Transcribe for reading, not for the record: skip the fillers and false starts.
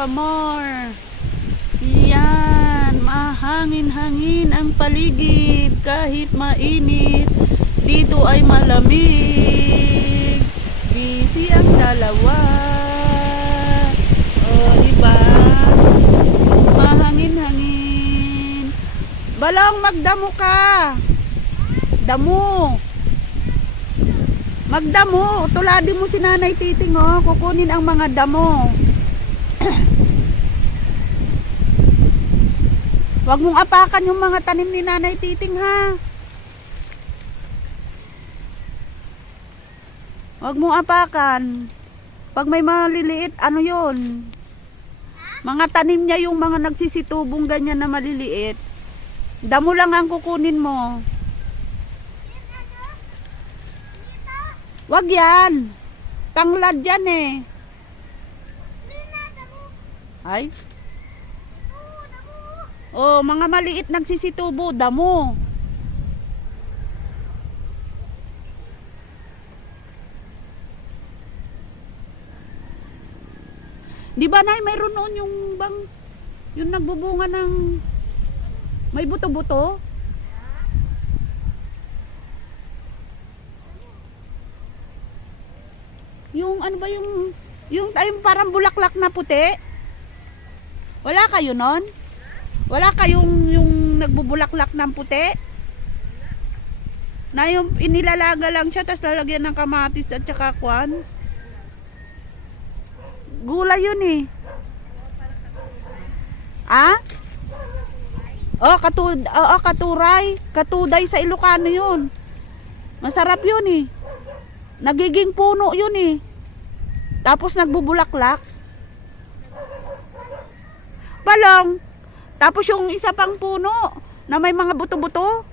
pa more. Yan, mahangin-hangin ang paligid kahit mainit. Dito ay malamig. Busy ang dalawa. O, diba? Mahangin-hangin. Balong, magdamo ka. Damo. Magdamo. Tuladin mo si Nanay Titing, oh. Kukunin ang mga damo. Huwag mong apakan yung mga tanim ni Nanay Titing, ha. Huwag mong apakan. Pag may maliliit, ano yun? Mga tanim niya yung mga nagsisitubong ganyan na maliliit. Damo lang ang kukunin mo. Wag yan. Tanglad yan eh. Ay. Oh, mga maliit nagsisitubo, damo. Di ba, Nay, mayroon noon yung bang yung nagbubunga ng may buto-buto? Yung ano ba yung parang bulaklak na puti? Wala kayo nun? Wala kayong yung nagbubulaklak ng puti? Na yung inilalaga lang siya tapos lalagyan ng kamatis at saka kwan? Gulay yun eh. Ah? Oh, katuray. Katuday sa Ilocano yun. Masarap yun eh. Nagiging puno yun eh. Tapos nagbubulaklak. Balong. Tapos yung isa pang puno na may mga buto-buto.